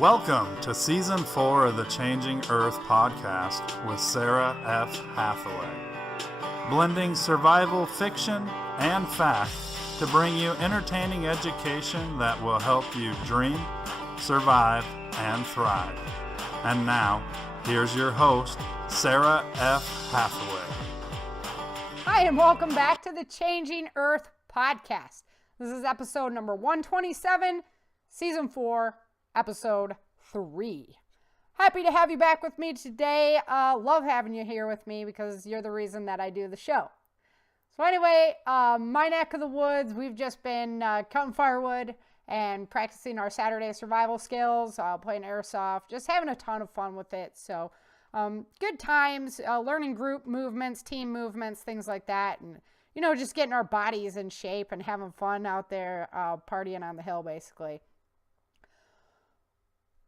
Welcome to Season 4 of the Changing Earth podcast with Sara F. Hathaway, blending survival fiction and fact to bring you entertaining education that will help you dream, survive, and thrive. And now, here's your host, Sara F. Hathaway. Hi, and welcome back to the Changing Earth podcast. This is episode number 127, Season 4, Episode 3. Happy to have you back with me today. Love having you here with me because you're the reason that I do the show. So anyway, my neck of the woods, we've just been cutting firewood and practicing our Saturday survival skills, playing airsoft, just having a ton of fun with it. So good times, learning group movements, team movements, things like that. And, you know, just getting our bodies in shape and having fun out there, partying on the hill, basically.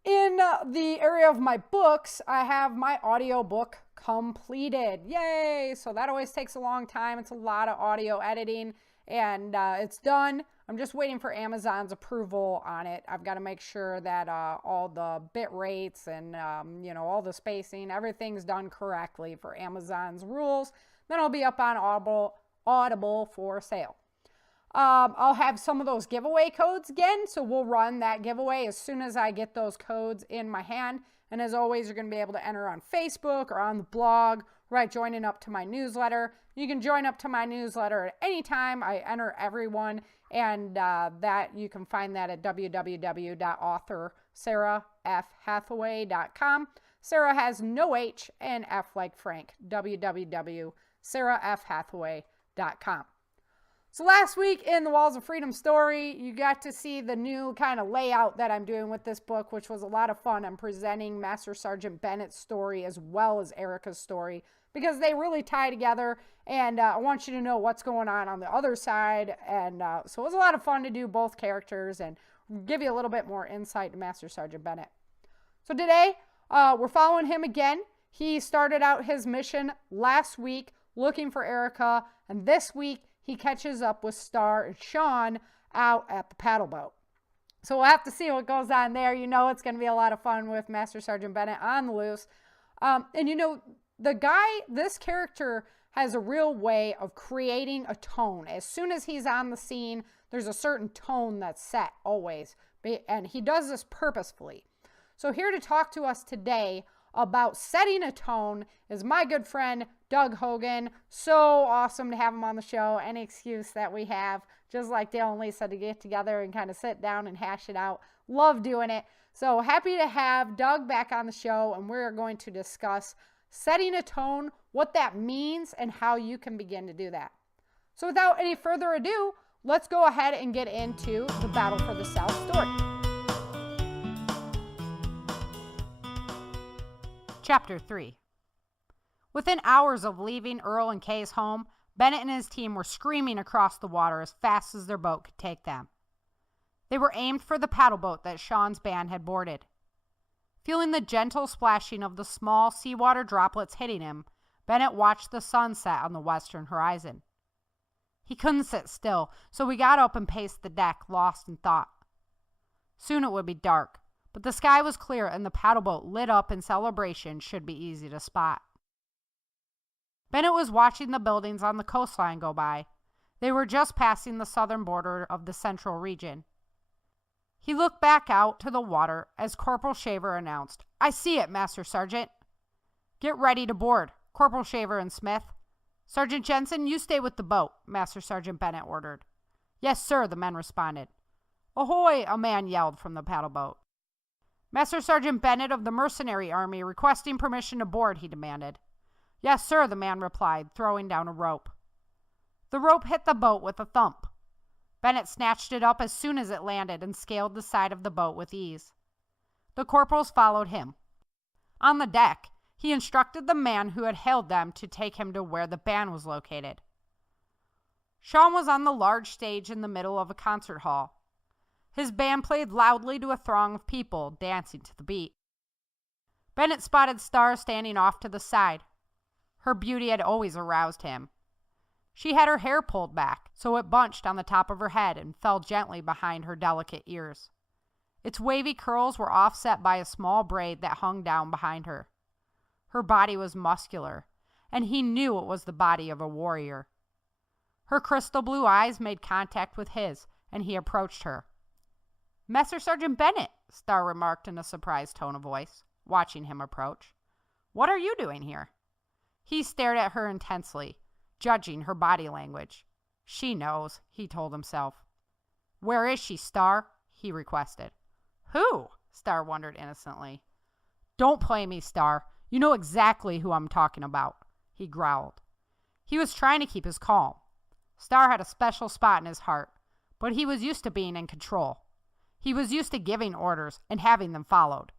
In the area of my books, I have my audiobook completed. Yay! So that always takes a long time. It's a lot of audio editing, and it's done. I'm just waiting for Amazon's approval on it. I've got to make sure that all the bit rates and, all the spacing, everything's done correctly for Amazon's rules. Then it'll be up on Audible for sale. I'll have some of those giveaway codes again, so we'll run that giveaway as soon as I get those codes in my hand. And as always, you're going to be able to enter on Facebook or on the blog, right, joining up to my newsletter. You can join up to my newsletter at any time. I enter everyone, and that you can find that at www.author.sarafhathaway.com. Sara has no H and F like Frank, www.sarafhathaway.com. So last week in the Walls of Freedom story, you got to see the new kind of layout that I'm doing with this book, which was a lot of fun. I'm presenting Master Sergeant Bennett's story as well as Erica's story because they really tie together, and I want you to know what's going on the other side. And so it was a lot of fun to do both characters and give you a little bit more insight to Master Sergeant Bennett. So today, we're following him again. He started out his mission last week looking for Erica, and this week, he catches up with Star and Sean out at the paddle boat. So we'll have to see what goes on there. You know it's going to be a lot of fun with Master Sergeant Bennett on the loose. This character has a real way of creating a tone. As soon as he's on the scene, there's a certain tone that's set always. And he does this purposefully. So here to talk to us today about setting a tone is my good friend, Doug Hogan. So awesome to have him on the show. Any excuse that we have, just like Dale and Lisa, to get together and kind of sit down and hash it out. Love doing it. So happy to have Doug back on the show, and we're going to discuss setting a tone, what that means, and how you can begin to do that. So without any further ado, let's go ahead and get into the Battle for the South story. Chapter 3. Within hours of leaving Earl and Kay's home, Bennett and his team were screaming across the water as fast as their boat could take them. They were aimed for the paddle boat that Sean's band had boarded. Feeling the gentle splashing of the small seawater droplets hitting him, Bennett watched the sun set on the western horizon. He couldn't sit still, so he got up and paced the deck, lost in thought. Soon it would be dark, but the sky was clear and the paddle boat lit up in celebration should be easy to spot. Bennett was watching the buildings on the coastline go by. They were just passing the southern border of the central region. He looked back out to the water as Corporal Shaver announced, "I see it, Master Sergeant." "Get ready to board, Corporal Shaver and Smith. Sergeant Jensen, you stay with the boat," Master Sergeant Bennett ordered. "Yes, sir," the men responded. "Ahoy," a man yelled from the paddle boat. "Master Sergeant Bennett of the Mercenary Army requesting permission to board," he demanded. "Yes, sir," the man replied, throwing down a rope. The rope hit the boat with a thump. Bennett snatched it up as soon as it landed and scaled the side of the boat with ease. The corporals followed him. On the deck, he instructed the man who had hailed them to take him to where the band was located. Sean was on the large stage in the middle of a concert hall. His band played loudly to a throng of people dancing to the beat. Bennett spotted Star standing off to the side. Her beauty had always aroused him. She had her hair pulled back, so it bunched on the top of her head and fell gently behind her delicate ears. Its wavy curls were offset by a small braid that hung down behind her. Her body was muscular, and he knew it was the body of a warrior. Her crystal blue eyes made contact with his, and he approached her. "Master Sergeant Bennett," Star remarked in a surprised tone of voice, watching him approach. "What are you doing here?" He stared at her intensely, judging her body language. She knows, he told himself. "Where is she, Star?" he requested. "Who?" Star wondered innocently. "Don't play me, Star. You know exactly who I'm talking about," he growled. He was trying to keep his calm. Star had a special spot in his heart, but he was used to being in control. He was used to giving orders and having them followed.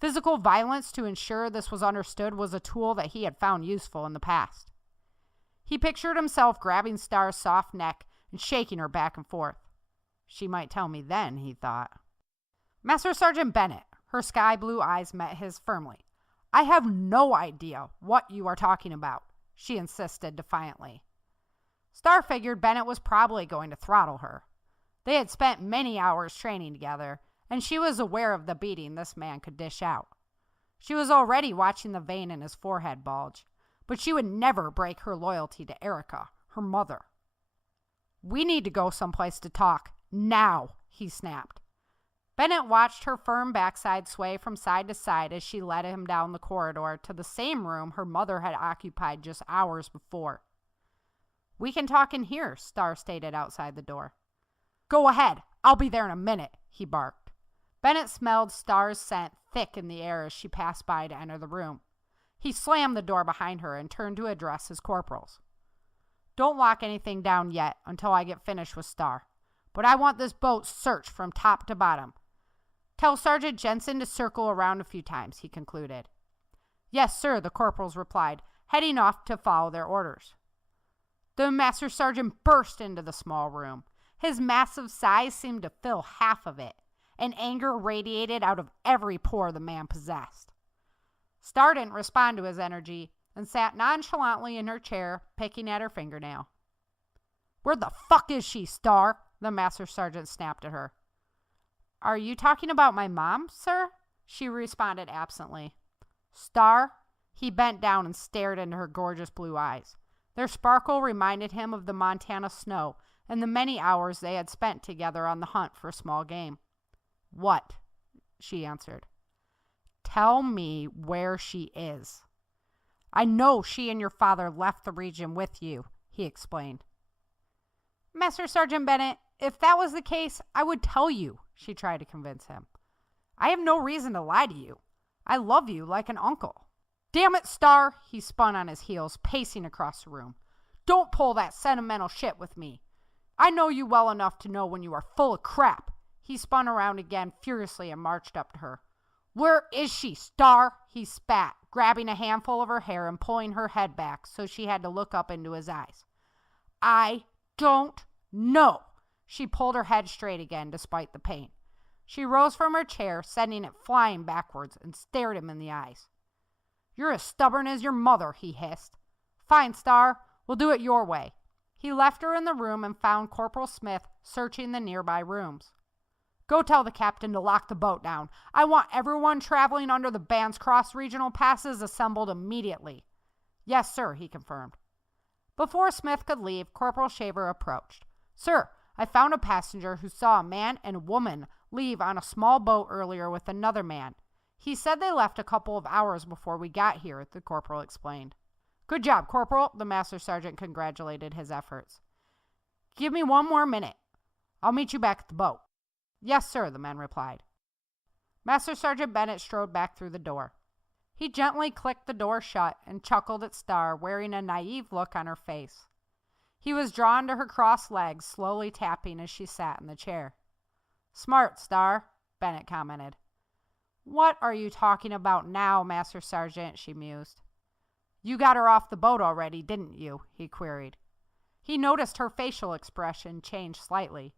Physical violence to ensure this was understood was a tool that he had found useful in the past. He pictured himself grabbing Star's soft neck and shaking her back and forth. She might tell me then, he thought. "Master Sergeant Bennett," her sky blue eyes met his firmly. "I have no idea what you are talking about," she insisted defiantly. Star figured Bennett was probably going to throttle her. They had spent many hours training together, and she was aware of the beating this man could dish out. She was already watching the vein in his forehead bulge, but she would never break her loyalty to Erica, her mother. "We need to go someplace to talk, now," he snapped. Bennett watched her firm backside sway from side to side as she led him down the corridor to the same room her mother had occupied just hours before. "We can talk in here," Star stated outside the door. "Go ahead. I'll be there in a minute," he barked. Bennett smelled Star's scent thick in the air as she passed by to enter the room. He slammed the door behind her and turned to address his corporals. "Don't lock anything down yet until I get finished with Star, but I want this boat searched from top to bottom. Tell Sergeant Jensen to circle around a few times," he concluded. "Yes, sir," the corporals replied, heading off to follow their orders. The Master Sergeant burst into the small room. His massive size seemed to fill half of it, and anger radiated out of every pore the man possessed. Star didn't respond to his energy and sat nonchalantly in her chair, picking at her fingernail. "Where the fuck is she, Star?" the Master Sergeant snapped at her. "Are you talking about my mom, sir?" she responded absently. "Star?" He bent down and stared into her gorgeous blue eyes. Their sparkle reminded him of the Montana snow and the many hours they had spent together on the hunt for small game. "What?" she answered. "Tell me where she is." "I know she and your father left the region with you," he explained. "Master Sergeant Bennett, if that was the case, I would tell you," she tried to convince him. "I have no reason to lie to you. I love you like an uncle." "Damn it, Star!" He spun on his heels, pacing across the room. "Don't pull that sentimental shit with me. I know you well enough to know when you are full of crap." He spun around again furiously and marched up to her. "Where is she, Star?" he spat, grabbing a handful of her hair and pulling her head back so she had to look up into his eyes. "I don't know." She pulled her head straight again despite the pain. She rose from her chair, sending it flying backwards, and stared him in the eyes. "You're as stubborn as your mother," he hissed. "Fine, Star. We'll do it your way." He left her in the room and found Corporal Smith searching the nearby rooms. "Go tell the captain to lock the boat down. I want everyone traveling under the Band's Cross regional passes assembled immediately." "Yes, sir," he confirmed. Before Smith could leave, Corporal Shaver approached. "Sir, I found a passenger who saw a man and a woman leave on a small boat earlier with another man. He said they left a couple of hours before we got here," the corporal explained. "Good job, Corporal," the Master Sergeant congratulated his efforts. "Give me one more minute. I'll meet you back at the boat." "Yes, sir," the men replied. Master Sergeant Bennett strode back through the door. He gently clicked the door shut and chuckled at Star, wearing a naive look on her face. He was drawn to her crossed legs, slowly tapping as she sat in the chair. "Smart, Star," Bennett commented. "What are you talking about now, Master Sergeant?" she mused. "You got her off the boat already, didn't you?" he queried. He noticed her facial expression change slightly.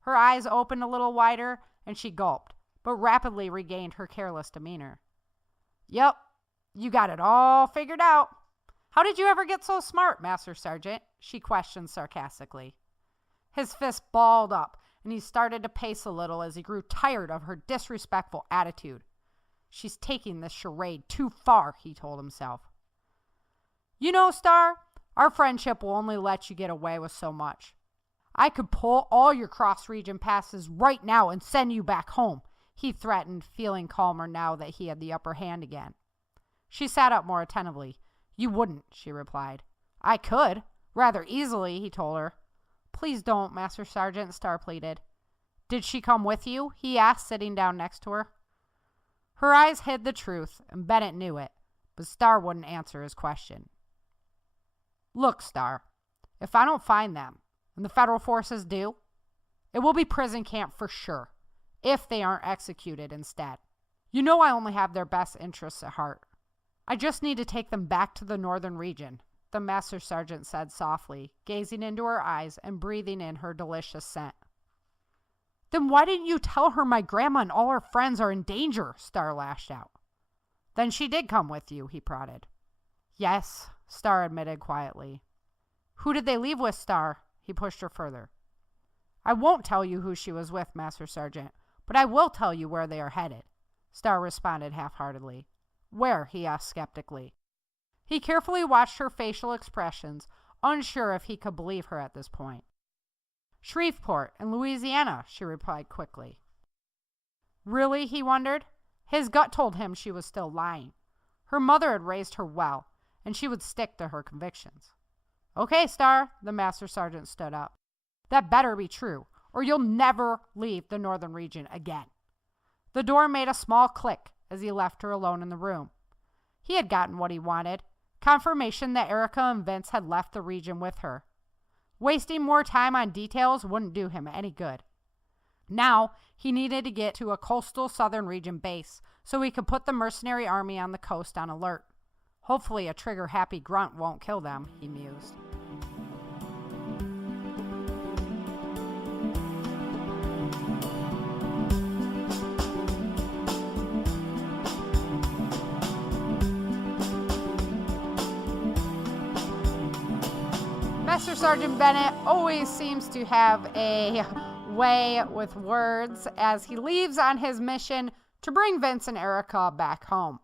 Her eyes opened a little wider, and she gulped, but rapidly regained her careless demeanor. "Yep, you got it all figured out." "How did you ever get so smart, Master Sergeant?" she questioned sarcastically. His fist balled up, and he started to pace a little as he grew tired of her disrespectful attitude. She's taking this charade too far, he told himself. You know, Star, our friendship will only let you get away with so much. I could pull all your cross-region passes right now and send you back home, he threatened, feeling calmer now that he had the upper hand again. She sat up more attentively. You wouldn't, she replied. I could, rather easily, he told her. Please don't, Master Sergeant, Star pleaded. Did she come with you? He asked, sitting down next to her. Her eyes hid the truth, and Bennett knew it, but Star wouldn't answer his question. Look, Star, if I don't find them, and the federal forces do, it will be prison camp for sure, if they aren't executed instead. You know I only have their best interests at heart. I just need to take them back to the northern region, the Master Sergeant said softly, gazing into her eyes and breathing in her delicious scent. Then why didn't you tell her my grandma and all her friends are in danger? Star lashed out. Then she did come with you, he prodded. Yes, Star admitted quietly. Who did they leave with, Star? He pushed her further. I won't tell you who she was with, Master Sergeant, but I will tell you where they are headed, Star responded half-heartedly. Where? He asked skeptically. He carefully watched her facial expressions, unsure if he could believe her at this point. Shreveport, in Louisiana, she replied quickly. Really, he wondered. His gut told him she was still lying. Her mother had raised her well, and she would stick to her convictions. Okay, Star, the Master Sergeant stood up. That better be true, or you'll never leave the northern region again. The door made a small click as he left her alone in the room. He had gotten what he wanted, confirmation that Erica and Vince had left the region with her. Wasting more time on details wouldn't do him any good. Now, he needed to get to a coastal southern region base so he could put the mercenary army on the coast on alert. Hopefully a trigger-happy grunt won't kill them, he mused. Master Sergeant Bennett always seems to have a way with words as he leaves on his mission to bring Vince and Erica back home.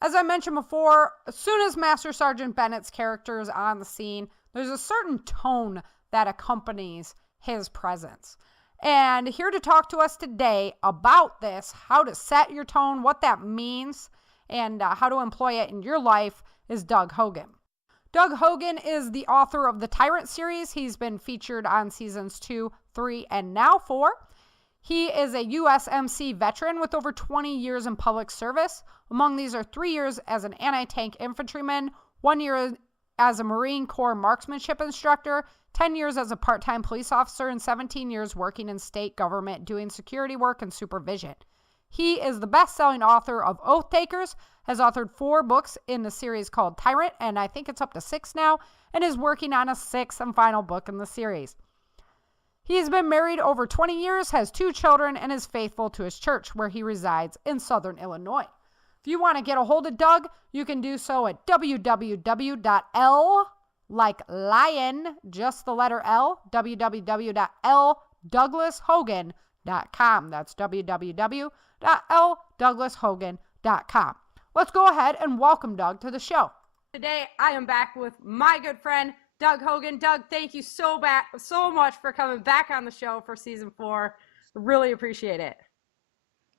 As I mentioned before, as soon as Master Sergeant Bennett's character is on the scene, there's a certain tone that accompanies his presence. And here to talk to us today about this, how to set your tone, what that means, and how to employ it in your life is Doug Hogan. Doug Hogan is the author of the Tyrant series. He's been featured on seasons 2, 3, and now 4. He is a USMC veteran with over 20 years in public service. Among these are 3 years as an anti-tank infantryman, 1 year as a Marine Corps marksmanship instructor, 10 years as a part-time police officer, and 17 years working in state government doing security work and supervision. He is the best-selling author of Oath Takers, has authored 4 books in the series called Tyrant, and I think it's up to 6 now, and is working on a 6th and final book in the series. He has been married over 20 years, has 2 children, and is faithful to his church, where he resides in Southern Illinois. If you want to get a hold of Doug, you can do so at www.l, like lion, just the letter L, www.ldouglashogan.com. That's www.ldouglashogan.com. Let's go ahead and welcome Doug to the show. Today, I am back with my good friend, Doug Hogan. Doug, thank you so much for coming back on the show for season 4. Really appreciate it.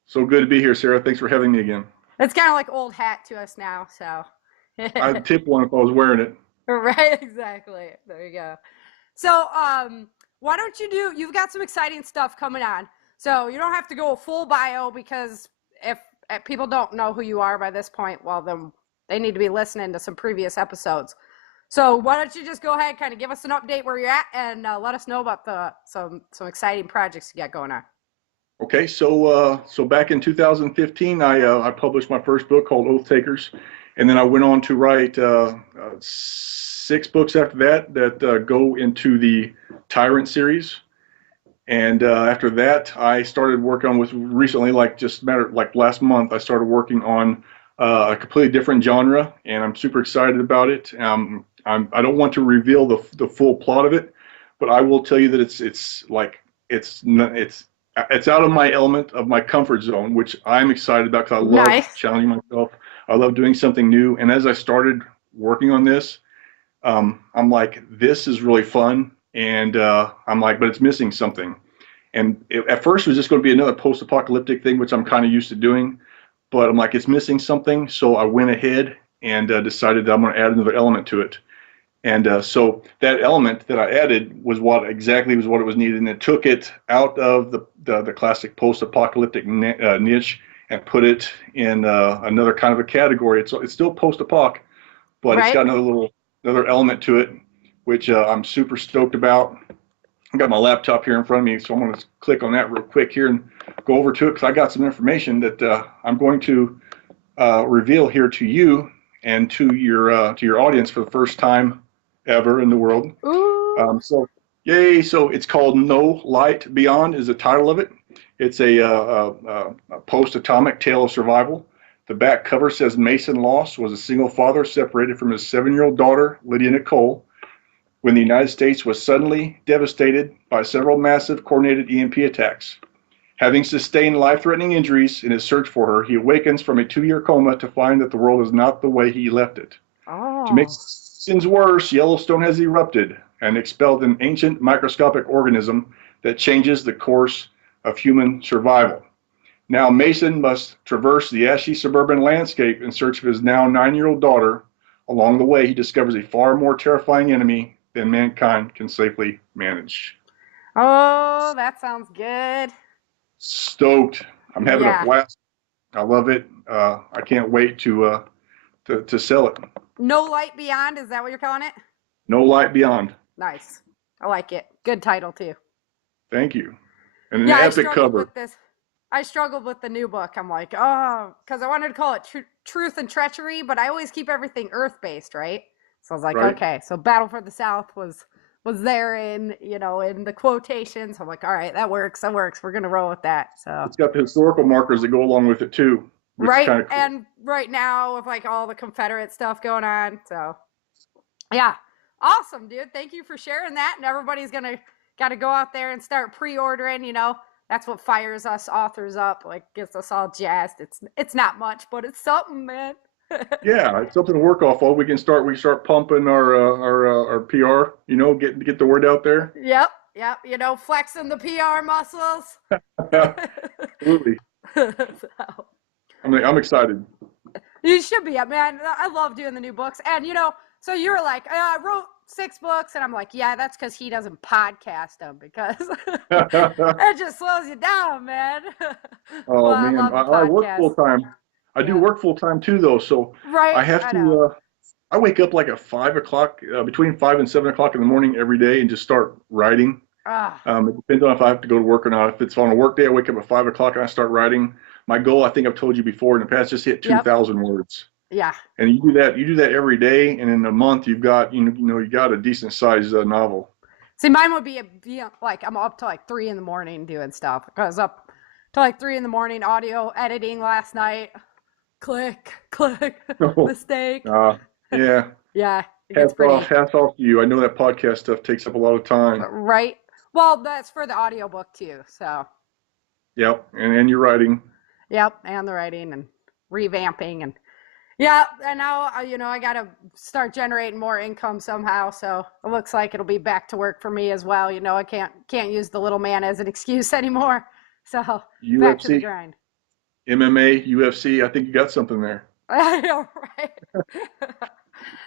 So good to be here, Sarah. Thanks for having me again. It's kind of like old hat to us now, so. I'd tip one if I was wearing it. Right, exactly. There you go. So, why don't you've got some exciting stuff coming on. So you don't have to go full bio, because if people don't know who you are by this point, well, then they need to be listening to some previous episodes. So why don't you just go ahead, kind of give us an update where you're at, and let us know about some exciting projects you got going on. Okay, so back in 2015, I published my first book called Oath Takers, and then I went on to write 6 books after that go into the Tyrant series. And after that, I started working on recently, like last month, I started working on a completely different genre, and I'm super excited about it. I don't want to reveal the full plot of it, but I will tell you that it's out of my element of my comfort zone, which I'm excited about because I love Nice. challenging myself. I love doing something new. And as I started working on this, I'm like, this is really fun. And I'm like, but it's missing something. And at first it was just going to be another post-apocalyptic thing, which I'm kind of used to doing. But I'm like, it's missing something. So I went ahead and decided that I'm going to add another element to it. And so that element that I added was what it was needed, and it took it out of the classic post-apocalyptic niche and put it in another kind of a category. It's still post-apoc, but it's got another element to it, which I'm super stoked about. I've got my laptop here in front of me, so I'm going to click on that real quick here and go over to it because I got some information that I'm going to reveal here to you and to your audience for the first time ever in the world. So yay! So it's called No Light Beyond is the title of it. It's a post-atomic tale of survival. The back cover says Mason Loss was a single father separated from his 7-year-old daughter, Lydia Nicole, when the United States was suddenly devastated by several massive coordinated EMP attacks. Having sustained life-threatening injuries in his search for her, he awakens from a 2-year coma to find that the world is not the way he left it. To make things worse, Yellowstone has erupted and expelled an ancient microscopic organism that changes the course of human survival. Now Mason must traverse the ashy suburban landscape in search of his now 9-year-old daughter. Along the way, he discovers a far more terrifying enemy than mankind can safely manage. Oh, that sounds good. Stoked. I'm having a blast. I love it. I can't wait to sell it. No Light Beyond, is that what you're calling it? No Light Beyond. Nice. I like it. Good title too. Thank you. And an epic cover. I struggled with the new book. I'm like, oh, because I wanted to call it Truth and Treachery, but I always keep everything Earth-based, right? So I was like, okay, so Battle for the South was there in the quotations. I'm like, all right, that works. We're gonna roll with that. So it's got the historical markers that go along with it too. Right. Cool. And right now with like all the Confederate stuff going on. So yeah. Awesome, dude. Thank you for sharing that. And everybody's got to go out there and start pre-ordering, That's what fires us authors up, like gets us all jazzed. It's not much, but it's something, man. Yeah, it's something to work off of. We start pumping our PR, get the word out there. Yep, flexing the PR muscles. Absolutely. So, I'm excited. You should be, man. I love doing the new books, and so you were like, I wrote 6 books, and I'm like, yeah, that's because he doesn't podcast them because it just slows you down, man. Oh man, I work full time. I do work full time too, though. So I have to. I wake up like at 5 o'clock, between 5 and 7 o'clock in the morning every day, and just start writing. It depends on if I have to go to work or not. If it's on a work day, I wake up at 5 o'clock and I start writing. My goal, I think I've told you before in the past, just hit 2,000 words. Yeah. And you do that every day, and in a month you've got you got a decent sized novel. See, mine would be like I'm up to like 3 in the morning doing stuff. I was up to like 3 in the morning audio editing last night. Click, mistake. Yeah. Yeah. Hats off to you. I know that podcast stuff takes up a lot of time. Right. Well, that's for the audiobook too. So. Yep, and you're writing. Yep, and the writing and revamping and and now I got to start generating more income somehow. So it looks like it'll be back to work for me as well. I can't use the little man as an excuse anymore. So UFC, back to the grind. MMA, UFC. I think you got something there. I know, right?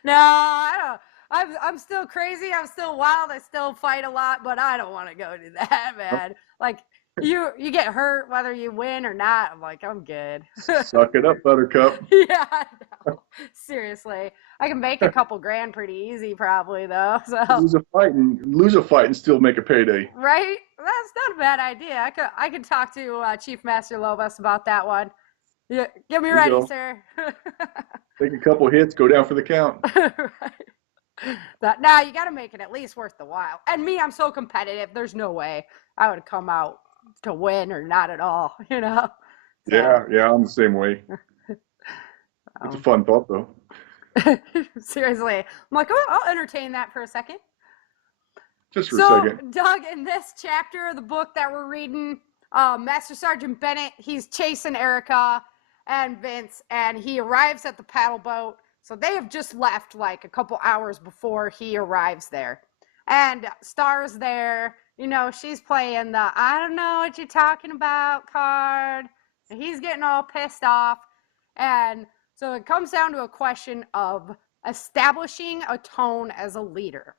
No, I don't. I'm still crazy. I'm still wild. I still fight a lot, but I don't want to go do that, man. Like. You get hurt whether you win or not. I'm like, I'm good. Suck it up, Buttercup. Yeah, no. Seriously. I can make a couple grand pretty easy probably though. So lose a fight and still make a payday. Right? That's not a bad idea. I could talk to Chief Master Lobos about that one. Yeah, get me ready, sir. Take a couple hits, go down for the count. Right. Nah, you got to make it at least worth the while. And me, I'm so competitive. There's no way I would come out to win or not at all, So. Yeah, I'm the same way. It's a fun thought, though. Seriously. I'm like, oh, I'll entertain that for a second. just for a So, second. Doug, in this chapter of the book that we're reading, Master Sergeant Bennett, he's chasing Erica and Vince, and he arrives at the paddle boat. So they have just left like a couple hours before he arrives there. And Star's there, she's playing the I don't know what you're talking about card. And he's getting all pissed off. And so it comes down to a question of establishing a tone as a leader.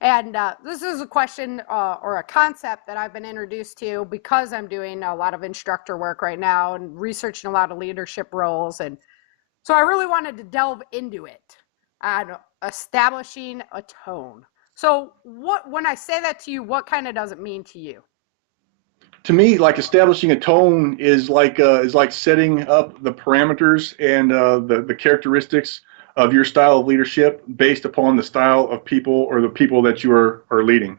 And this is a question or a concept that I've been introduced to because I'm doing a lot of instructor work right now and researching a lot of leadership roles. And so I really wanted to delve into it on establishing a tone. So when I say that to you, what kind of does it mean to you? To me, like establishing a tone is like setting up the parameters and the characteristics of your style of leadership based upon the style of people or the people that you are leading.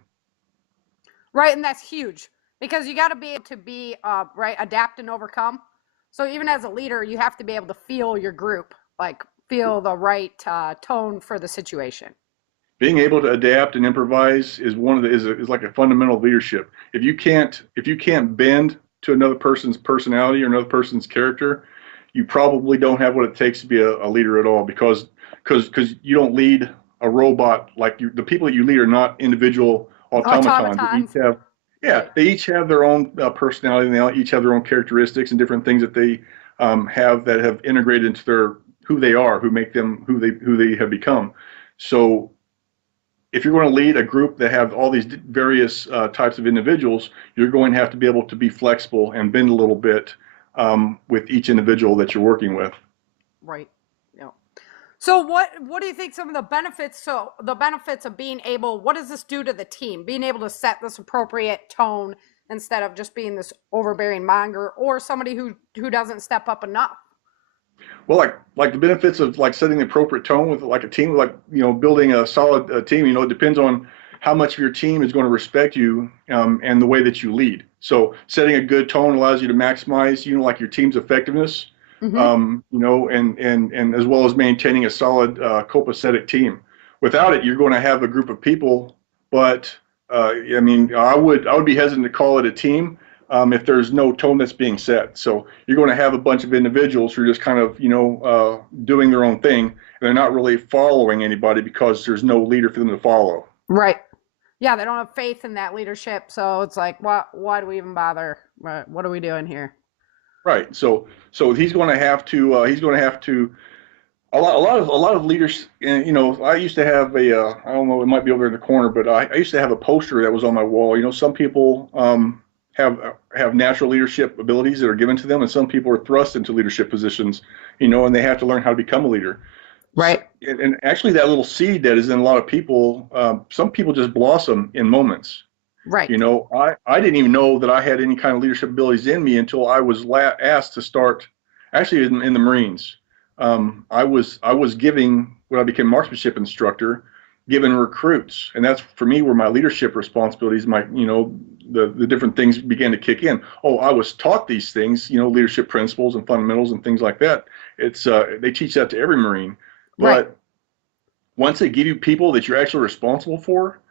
Right, and that's huge because you got to be able to be right, adapt and overcome. So even as a leader, you have to be able to feel your group, like feel the right tone for the situation. Being able to adapt and improvise is is like a fundamental of leadership. If you can't bend to another person's personality or another person's character, you probably don't have what it takes to be a leader at all, because you don't lead a robot. Like the people that you lead are not individual automatons. They each have their own personality, and they each have their own characteristics and different things that they have integrated into who they are, who make them who they have become. So if you're going to lead a group that have all these various types of individuals, you're going to have to be able to be flexible and bend a little bit with each individual that you're working with. Right. Yeah. So what do you think some of the benefits? So the benefits of being able, what does this do to the team? Being able to set this appropriate tone instead of just being this overbearing monger or somebody who doesn't step up enough. Well, like the benefits of like setting the appropriate tone with like a team, like building a solid team. It depends on how much of your team is going to respect you and the way that you lead. So setting a good tone allows you to maximize like your team's effectiveness, and as well as maintaining a solid copacetic team. Without it, you're going to have a group of people, but I would be hesitant to call it a team. If there's no tone that's being set. So you're going to have a bunch of individuals who are just kind of, doing their own thing, and they're not really following anybody because there's no leader for them to follow. Right. Yeah, they don't have faith in that leadership. So it's like, why do we even bother? What are we doing here? Right. So he's going to have to, a lot of leaders, I used to have I don't know, it might be over in the corner, but I used to have a poster that was on my wall. Some people, have natural leadership abilities that are given to them, and some people are thrust into leadership positions, and they have to learn how to become a leader. Right. And actually, that little seed that is in a lot of people, some people just blossom in moments. Right. I didn't even know that I had any kind of leadership abilities in me until I was asked to start, actually in the Marines. I was giving, when I became marksmanship instructor, given recruits, and that's for me where my leadership responsibilities, the different things began to kick in. Oh, I was taught these things, leadership principles and fundamentals and things like that. It's they teach that to every Marine, but right. Once they give you people that you're actually responsible for,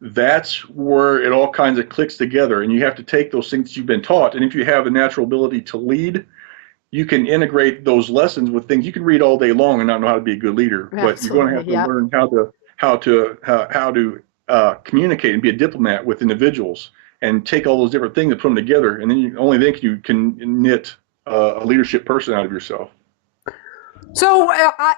that's where it all kinds of clicks together, and you have to take those things that you've been taught, and if you have a natural ability to lead, you can integrate those lessons with things. You can read all day long and not know how to be a good leader, but you're going to have to learn how to communicate and be a diplomat with individuals and take all those different things and put them together, and then only then you can knit a leadership person out of yourself. So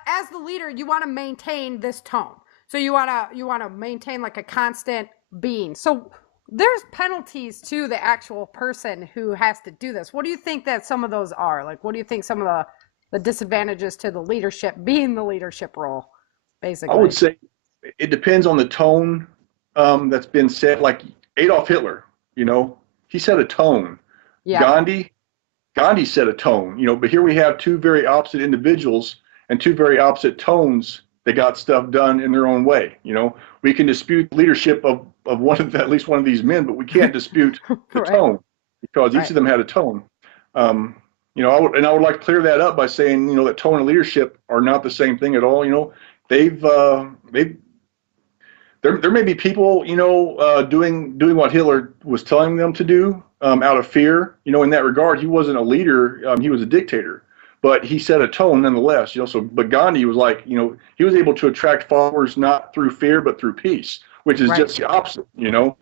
as the leader, you want to maintain this tone. So you want to maintain like a constant being. So there's penalties to the actual person who has to do this. What do you think that some of those are? Like, what do you think some of the disadvantages to the leadership, being the leadership role, basically? I would say it depends on the tone that's been set. Like Adolf Hitler, he set a tone. Yeah. Gandhi set a tone, but here we have two very opposite individuals and two very opposite tones that got stuff done in their own way. We can dispute leadership of at least one of these men, but we can't dispute the right. tone, because each of them had a tone. I would like to clear that up by saying, that tone and leadership are not the same thing at all. They've there may be people, doing what Hitler was telling them to do out of fear. In that regard, he wasn't a leader; he was a dictator. But he set a tone nonetheless. But Gandhi was like, he was able to attract followers not through fear but through peace, which is just the opposite. And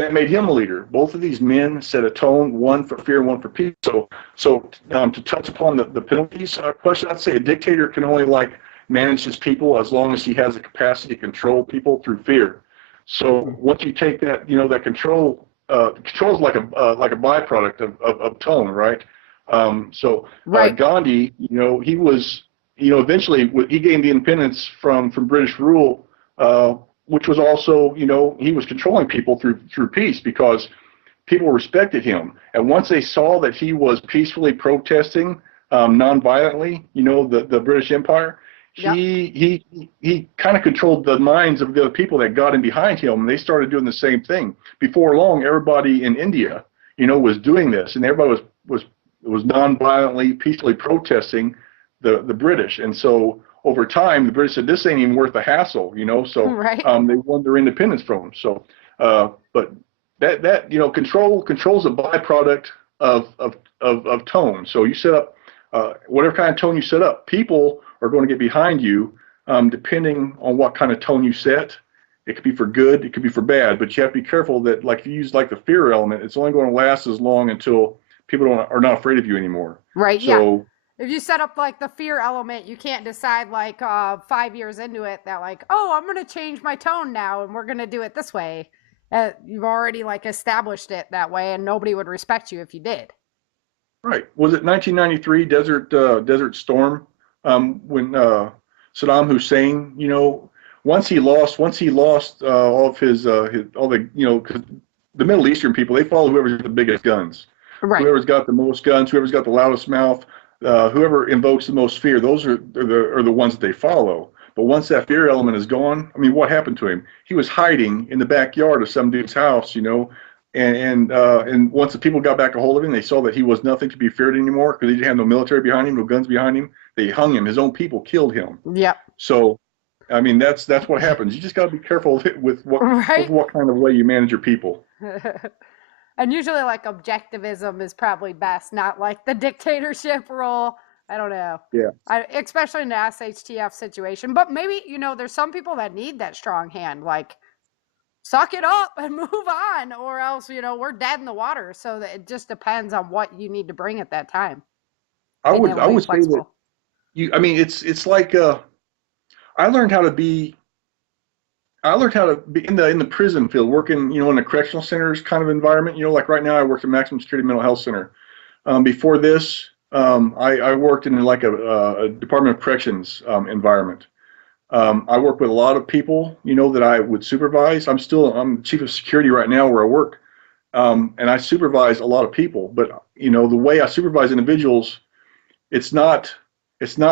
that made him a leader. Both of these men set a tone, one for fear, one for peace. So to touch upon the penalties question, I'd say a dictator can only manage his people as long as he has the capacity to control people through fear. So once you take that, that control is like a byproduct of tone, right? Gandhi, he was, eventually he gained the independence from British rule, which was also, he was controlling people through peace because people respected him. And once they saw that he was peacefully protesting nonviolently, the British Empire, he kind of controlled the minds of the people that got in behind him, and they started doing the same thing. Before long, everybody in India, was doing this, and everybody was nonviolently, peacefully protesting the British. And so over time, the British said, this ain't even worth the hassle, so they won their independence from them. So, but that control's a byproduct of tone. So you set up whatever kind of tone you set up, people are going to get behind you, depending on what kind of tone you set. It could be for good, it could be for bad, but you have to be careful that, if you use the fear element, it's only going to last as long until people are not afraid of you anymore. Right. So, if you set up the fear element, you can't decide 5 years into it that I'm going to change my tone now and we're going to do it this way. You've already established it that way, and nobody would respect you if you did. Right. Was it 1993 Desert Storm? When Saddam Hussein, once he lost all of his because the Middle Eastern people, they follow whoever's got the biggest guns, whoever's got the most guns, whoever's got the loudest mouth, whoever invokes the most fear. Those are the ones that they follow. But once that fear element is gone, I mean, what happened to him? He was hiding in the backyard of some dude's house, and once the people got back a hold of him, they saw that he was nothing to be feared anymore because he didn't have no military behind him, no guns behind him. They hung him. His own people killed him. Yeah. So, I mean, that's what happens. You just got to be careful with what kind of way you manage your people. And usually, objectivism is probably best, not the dictatorship role. I don't know. Yeah. Especially in the SHTF situation. But maybe, there's some people that need that strong hand, suck it up and move on, or else, we're dead in the water. So that it just depends on what you need to bring at that time. I would say that it's like I learned how to be in the prison field, working, in a correctional centers kind of environment. Like right now I work at Maximum Security Mental Health Center. Before this, I worked in a Department of Corrections environment. I work with a lot of people, that I would supervise. I'm chief of security right now where I work. And I supervise a lot of people, but the way I supervise individuals, it's not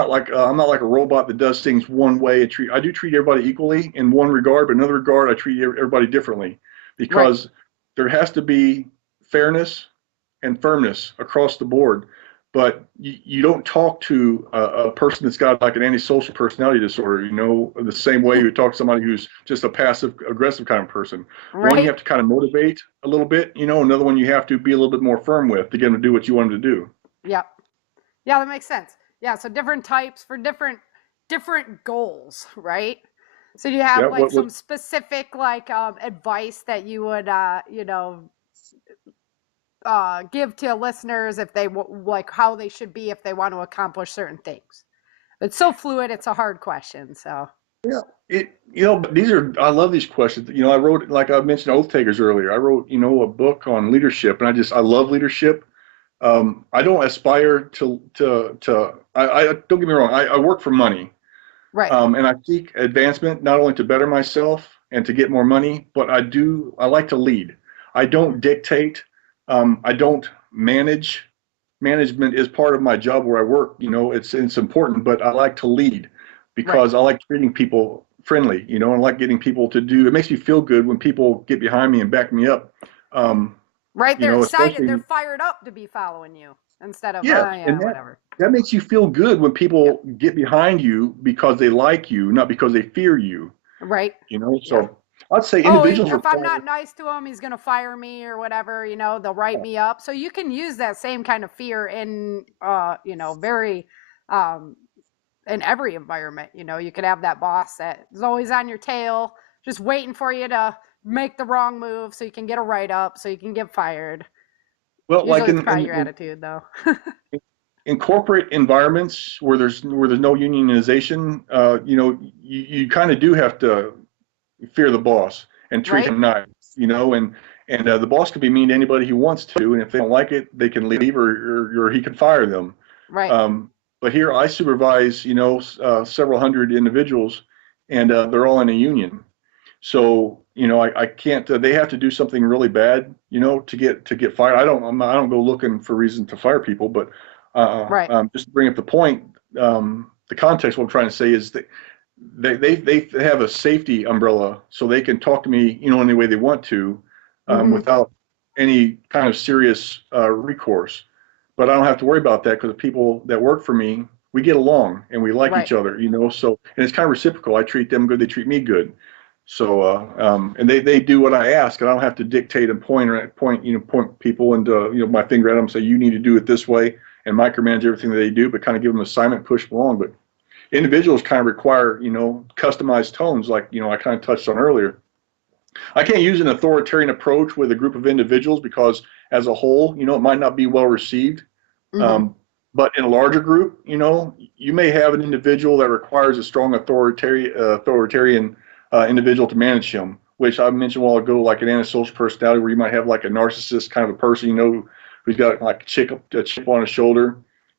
like I'm not like a robot that does things one way. I do treat everybody equally in one regard, but in another regard, I treat everybody differently because there has to be fairness and firmness across the board. But you don't talk to a person that's got an antisocial personality disorder, the same way you talk to somebody who's just a passive aggressive kind of person. One you have to kind of motivate a little bit, another one you have to be a little bit more firm with to get them to do what you want them to do. Yep. Yeah, that makes sense. Yeah, so different types for different goals, right? So you have some specific advice that you would give to listeners if they how they should be if they want to accomplish certain things. It's so fluid. It's a hard question. So yeah, but I love these questions. I wrote, like I mentioned, Oath Takers earlier. I wrote, a book on leadership, and I love leadership. I don't aspire to I don't get me wrong. I work for money, right? And I seek advancement not only to better myself and to get more money, but I like to lead. I don't dictate. I don't manage. Management is part of my job where I work. It's important, but I like to lead because I like treating people friendly. And I like getting people to do. It makes me feel good when people get behind me and back me up. Right, they're excited. They're fired up to be following you. instead of, Yeah, yeah, and whatever. that makes you feel good when Yep. people get behind you because they like you, not because they fear you. Right. Yeah. So I'd say Oh, individuals if I'm require. not nice to him, he's going to fire me or whatever, they'll write me up. So you can use that same kind of fear in, very, um, in every environment. You could have that boss that is always on your tail, just waiting for you to make the wrong move so you can get a write up, so you can get fired. Well, like Usually it's probably your attitude, though. in corporate environments where there's no unionization, you kind of do have to fear the boss and treat Right? him nice, and the boss can be mean to anybody he wants to, and if they don't like it, they can leave or he can fire them. Right. But here I supervise, several hundred individuals, and they're all in a union. So, I can't. They have to do something really bad, to get fired. I don't go looking for reason to fire people, but Right. just to bring up the point, the context. What I'm trying to say is that they have a safety umbrella, so they can talk to me, any way they want to, without any kind of serious recourse. But I don't have to worry about that because the people that work for me, we get along and we like Right. each other, So, and it's kind of reciprocal. I treat them good, they treat me good. So, and they do what I ask, and I don't have to dictate and point people and my finger at them and say you need to do it this way and micromanage everything that they do, but kind of give them an assignment, push them along. But individuals kind of require customized tones, like I kind of touched on earlier. I can't use an authoritarian approach with a group of individuals because as a whole, it might not be well received. But in a larger group, you may have an individual that requires a strong authoritarian individual to manage him, which I mentioned a while ago, like an antisocial personality, where you might have like a narcissist kind of a person, who's got like a chip on his shoulder,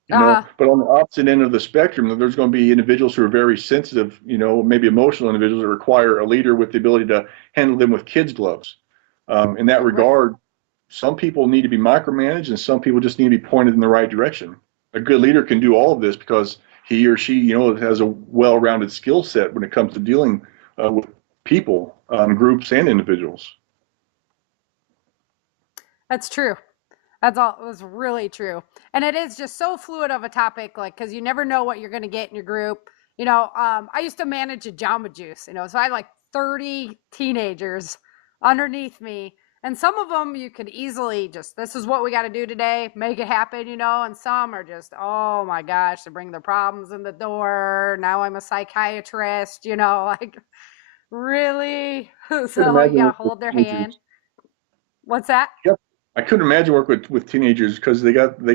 But on the opposite end of the spectrum, there's going to be individuals who are very sensitive, maybe emotional individuals that require a leader with the ability to handle them with kids' gloves. In that regard, some people need to be micromanaged, and some people just need to be pointed in the right direction. A good leader can do all of this because he or she, has a well-rounded skill set when it comes to dealing with people, groups, and individuals. That's true. That's really true. And it is just so fluid of a topic, like, because you never know what you're going to get in your group. I used to manage a Jamba Juice, so I had like 30 teenagers underneath me. And some of them you could easily just, this is what we got to do today, make it happen, and some are just, oh my gosh, they bring their problems in the door. Now I'm a psychiatrist, like, really? So you got to hold their hand. What's that? Yep. I couldn't imagine working with teenagers because they got the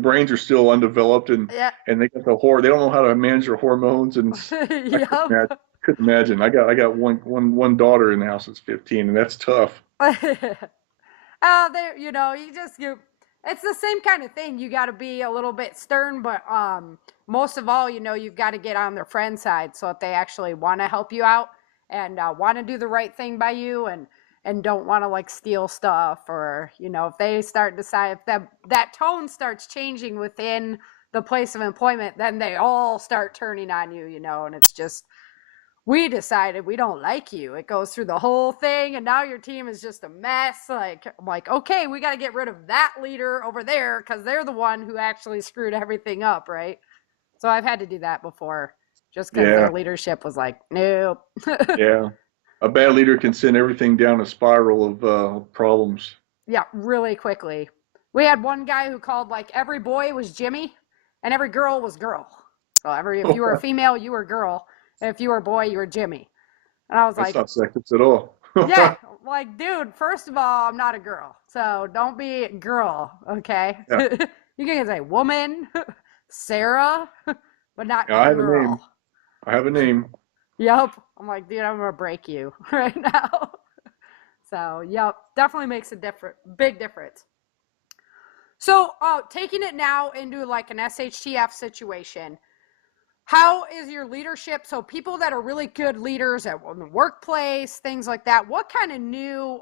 brains are still undeveloped, and they got they don't know how to manage their hormones, and Yep. couldn't imagine. I got one daughter in the house that's 15, and that's tough. It's the same kind of thing. You got to be a little bit stern, but most of all, you've got to get on their friend side, so if they actually want to help you out and want to do the right thing by you, and don't want to like steal stuff, or if they start decide, if that tone starts changing within the place of employment, then they all start turning on you, and it's just, we decided we don't like you. It goes through the whole thing, and now your team is just a mess. I'm like, okay, we got to get rid of that leader over there because they're the one who actually screwed everything up, right? So I've had to do that before, just because their leadership was like, nope. Yeah, a bad leader can send everything down a spiral of problems. Yeah, really quickly. We had one guy who called, like, every boy was Jimmy and every girl was girl. So if you were a female, you were girl. And if you were a boy, you were Jimmy. And I was That's like, not sexist at all. yeah, like, dude, first of all, I'm not a girl. So don't be girl, okay? Yeah. You can say woman, Sara, but not girl. I have a name. I have a name. Yep. I'm like, dude, I'm going to break you right now. So, yep, definitely makes a big difference. So, taking it now into like an SHTF situation, how is your leadership? So people that are really good leaders in the workplace, things like that, what kind of new,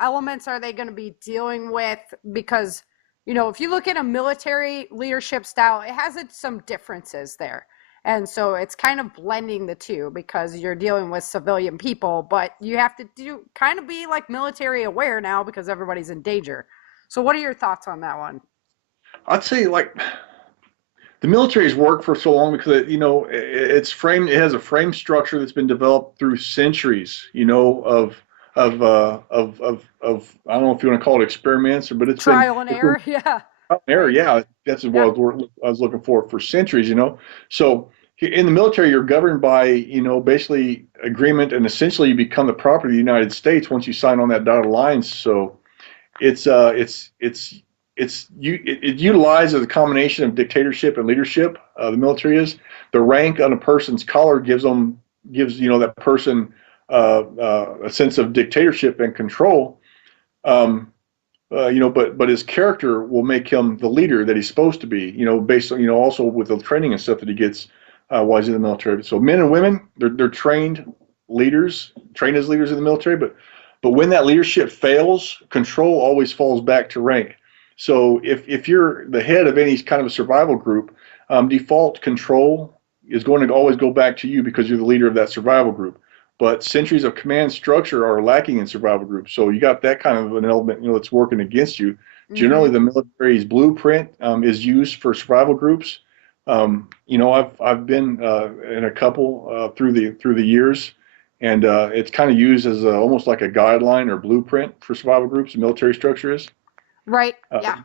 elements are they going to be dealing with? Because, if you look at a military leadership style, it has some differences there. And so it's kind of blending the two because you're dealing with civilian people, but you have to kind of be like military aware now because everybody's in danger. So what are your thoughts on that one? I'd say like the military's worked for so long because it's framed. It has a frame structure that's been developed through centuries. Of I don't know if you want to call it experiments, but Trial and it's been error, yeah. error. Right? Yeah, that's Yeah. what I was looking for centuries. So in the military, you're governed by basically agreement, and essentially you become the property of the United States once you sign on that dotted line. So it utilizes a combination of dictatorship and leadership. The military is the rank on a person's collar gives that person a sense of dictatorship and control. But his character will make him the leader that he's supposed to be. Based on also with the training and stuff that he gets while he's in the military. So men and women, they're trained leaders, trained as leaders in the military, but when that leadership fails, control always falls back to rank. So if you're the head of any kind of a survival group, default control is going to always go back to you because you're the leader of that survival group. But centuries of command structure are lacking in survival groups. So you got that kind of an element, that's working against you. Generally, the military's blueprint is used for survival groups. I've been in a couple through the years, and it's kind of used as almost like a guideline or blueprint for survival groups. The military structure is Right. Yeah.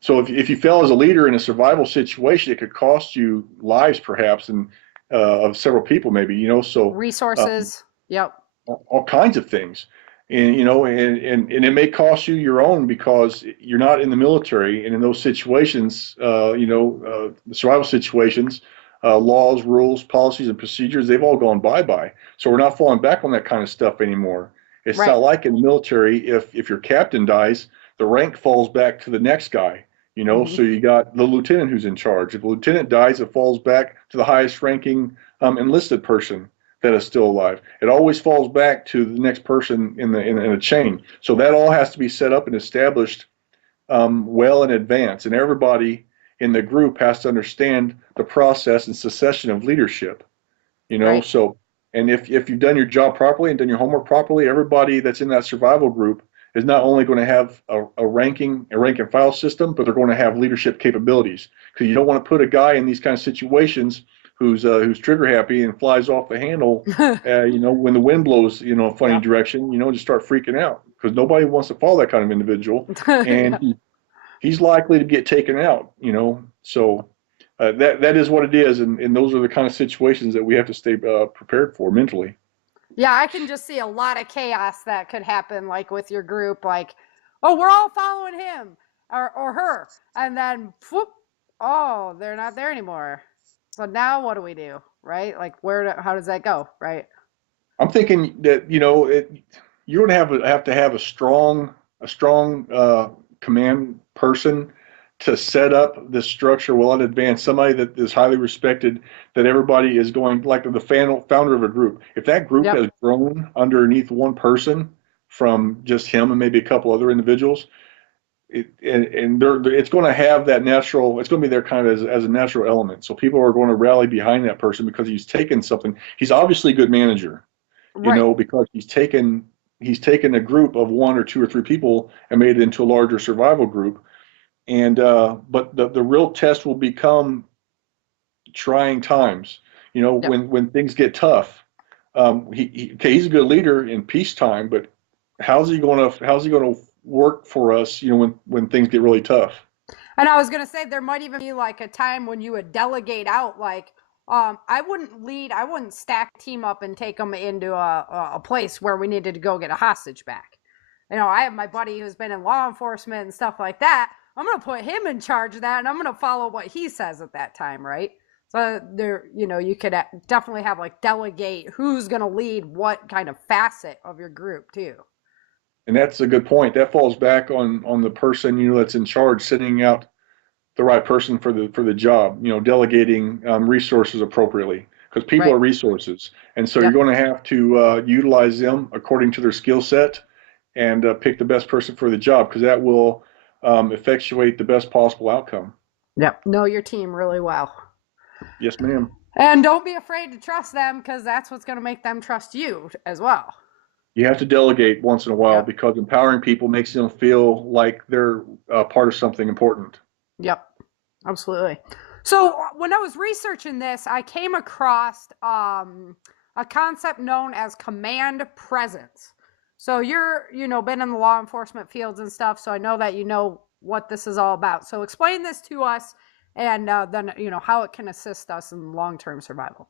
so if you fail as a leader in a survival situation, it could cost you lives, perhaps, and of several people, maybe. So Resources. Yep. all kinds of things, and it may cost you your own because you're not in the military, and in those situations, the survival situations, laws, rules, policies, and procedures, they've all gone bye-bye. So we're not falling back on that kind of stuff anymore. It's Right. not like in the military, if your captain dies, the rank falls back to the next guy. So you got the lieutenant who's in charge. If the lieutenant dies, it falls back to the highest ranking enlisted person that is still alive. It always falls back to the next person in a chain. So that all has to be set up and established well in advance, and everybody in the group has to understand the process and succession of leadership. Right. So, and if you've done your job properly and done your homework properly, everybody that's in that survival group is not only going to have a rank and file system, but they're going to have leadership capabilities. Because you don't want to put a guy in these kind of situations who's trigger happy and flies off the handle, when the wind blows, a funny direction, just start freaking out, because nobody wants to follow that kind of individual, and Yeah. he's likely to get taken out. So that is what it is, and those are the kind of situations that we have to stay prepared for mentally. Yeah, I can just see a lot of chaos that could happen, like with your group, like, oh, we're all following him or her, and then whoop, oh, they're not there anymore. So now what do we do, right? Like, how does that go, right? I'm thinking that you're going to have to have a strong command person to set up this structure well in advance. Somebody that is highly respected, that everybody is going, like the founder of a group. If that group Yep. has grown underneath one person from just him and maybe a couple other individuals, it's going to have that natural. It's going to be there kind of as a natural element. So people are going to rally behind that person because he's taken something. He's obviously a good manager, Right. because he's taken a group of one or two or three people and made it into a larger survival group. And but the real test will become trying times. Yep. When things get tough. He's a good leader in peacetime, but how's he going to work for us? When things get really tough. And I was going to say, there might even be like a time when you would delegate out, like, I wouldn't stack team up and take them into a place where we needed to go get a hostage back. I have my buddy who's been in law enforcement and stuff like that. I'm going to put him in charge of that, and I'm going to follow what he says at that time, right? So there, you could definitely have like delegate who's going to lead what kind of facet of your group too. And that's a good point. That falls back on the person that's in charge, sending out the right person for the job. Delegating resources appropriately, because people Right. are resources, and so Yep. you're going to have to utilize them according to their skill set, and pick the best person for the job, because that will effectuate the best possible outcome. Yep. Know your team really well. Yes, ma'am. And don't be afraid to trust them, because that's what's going to make them trust you as well. You have to delegate once in a while Yep. because empowering people makes them feel like they're part of something important. Yep. Absolutely. So when I was researching this, I came across a concept known as command presence. So you're, been in the law enforcement fields and stuff. So I know that you know what this is all about. So explain this to us, and then how it can assist us in long-term survival.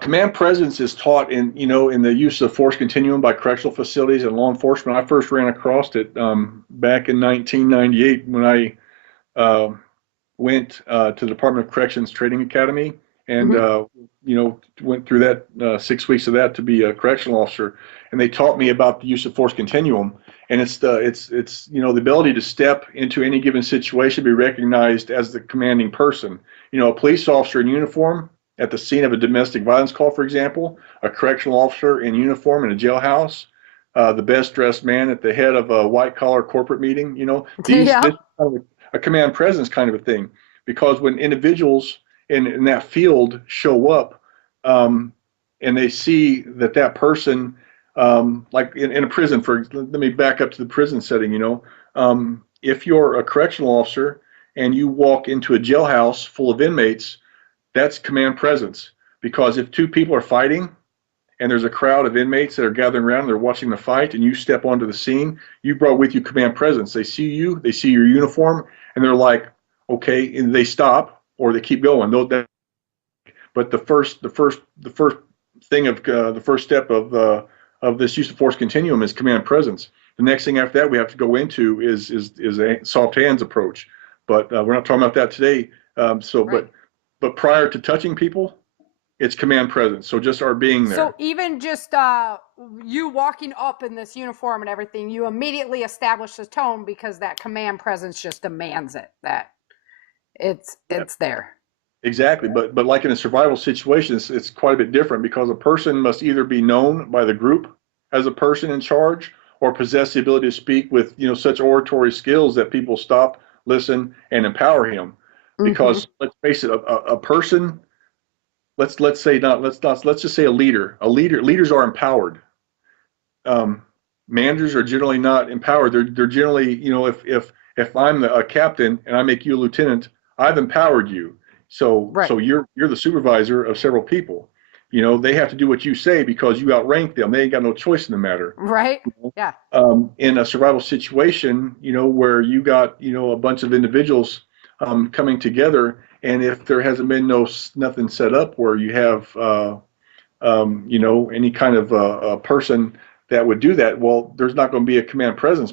Command presence is taught in the use of force continuum by correctional facilities and law enforcement. I first ran across it back in 1998 when I went to the Department of Corrections Training Academy, and went through that 6 weeks of that to be a correctional officer. And they taught me about the use of force continuum, and it's the ability to step into any given situation, be recognized as the commanding person. A police officer in uniform at the scene of a domestic violence call, for example, a correctional officer in uniform in a jailhouse, the best dressed man at the head of a white collar corporate meeting. This is kind of a command presence kind of a thing, because when individuals in that field show up, and they see that person, like in a prison, let me back up to the prison setting. If you're a correctional officer and you walk into a jailhouse full of inmates, that's command presence, because if two people are fighting and there's a crowd of inmates that are gathering around and they're watching the fight, and you step onto the scene, you brought with you command presence. They see you, they see your uniform, and they're like, okay, and they stop or they keep going. But the first thing of the first step of this use of force continuum is command presence. The next thing after that we have to go into is a soft hands approach, but we're not talking about that today. Right. But prior to touching people, it's command presence. So just our being there. So even just you walking up in this uniform and everything, you immediately establish the tone because that command presence just demands it, that it's there. Exactly. But like in a survival situation, it's quite a bit different, because a person must either be known by the group as a person in charge, or possess the ability to speak with such oratory skills that people stop, listen, and empower him. Because let's face it, a person, let's just say a leader. Leaders are empowered. Managers are generally not empowered. They're generally, if I'm a captain and I make you a lieutenant, I've empowered you. So right. So you're the supervisor of several people. They have to do what you say because you outrank them. They ain't got no choice in the matter. Right. Yeah. In a survival situation, where you got a bunch of individuals coming together, and if there hasn't been nothing set up where you have any kind of a person that would do that, well, there's not going to be a command presence.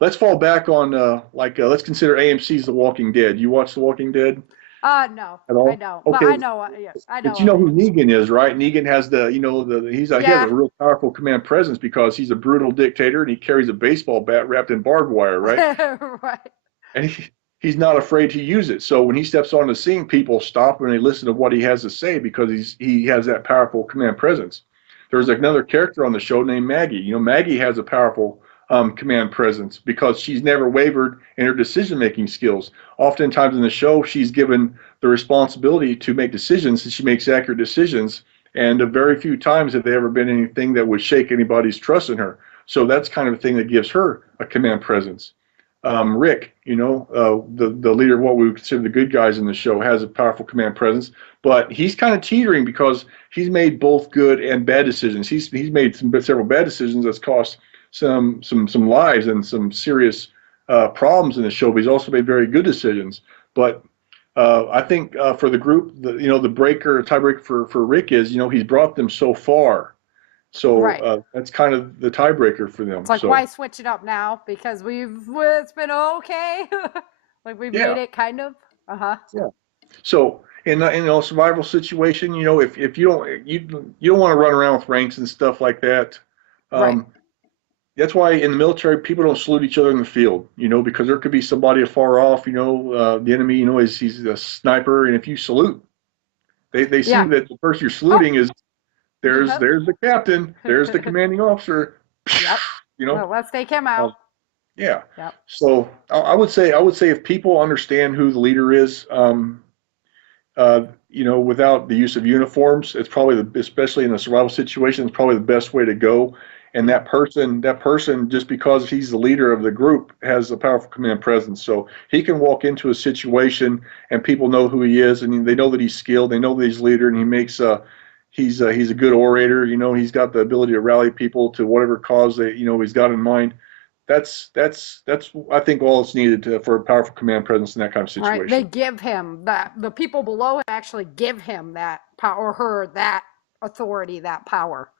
Let's fall back on let's consider AMC's The Walking Dead. You watch The Walking Dead? No, at all? I don't. Okay. But I know. Yes, I know. But you know who Negan is, right? Negan has he has a real powerful command presence because he's a brutal dictator, and he carries a baseball bat wrapped in barbed wire, right? Right. And he's not afraid to use it. So when he steps on the scene, people stop and they listen to what he has to say because he has that powerful command presence. There's another character on the show named Maggie. Maggie has a powerful command presence because she's never wavered in her decision-making skills. Oftentimes in the show, she's given the responsibility to make decisions, and she makes accurate decisions. And very few times have there ever been anything that would shake anybody's trust in her. So that's kind of the thing that gives her a command presence. Rick, the leader of what we would consider the good guys in the show, has a powerful command presence, but he's kind of teetering because he's made both good and bad decisions. He's made several bad decisions that's cost some lives and some serious problems in the show, but he's also made very good decisions. But I think for the group, the tiebreaker for Rick is, he's brought them so far. So right. That's kind of the tiebreaker for them. It's like, why switch it up now? Because it's been okay. Like we've made it kind of. Yeah. So in a survival situation, if you don't want to run around with ranks and stuff like that. Right. That's why in the military, people don't salute each other in the field, because there could be somebody afar off, the enemy, he's a sniper. And if you salute, they see that the person you're saluting is, there's the captain, there's the commanding officer. Yep. Well, let's take him out. Yeah. Yep. So I would say if people understand who the leader is, without the use of uniforms, it's probably especially in a survival situation, it's probably the best way to go. And that person, just because he's the leader of the group, has a powerful command presence. So he can walk into a situation and people know who he is, and they know that he's skilled. They know that he's leader, and he's a good orator. He's got the ability to rally people to whatever cause he's got in mind. That's I think all it's needed for a powerful command presence in that kind of situation. Right. They give him that. The people below him actually give him that power, or her that authority, that power.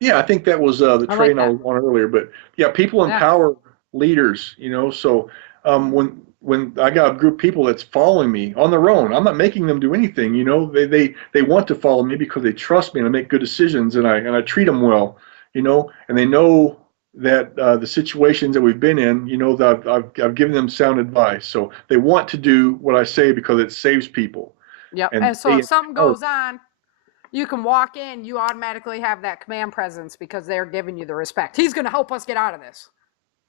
Yeah, I think that was the train I was on earlier. But yeah, people empower leaders. So when I got a group of people that's following me on their own, I'm not making them do anything. They want to follow me because they trust me and I make good decisions and I treat them well. And they know that the situations that we've been in, that I've given them sound advice. So they want to do what I say because it saves people. Yep. And so if something goes on, you can walk in, you automatically have that command presence because they're giving you the respect. He's going to help us get out of this.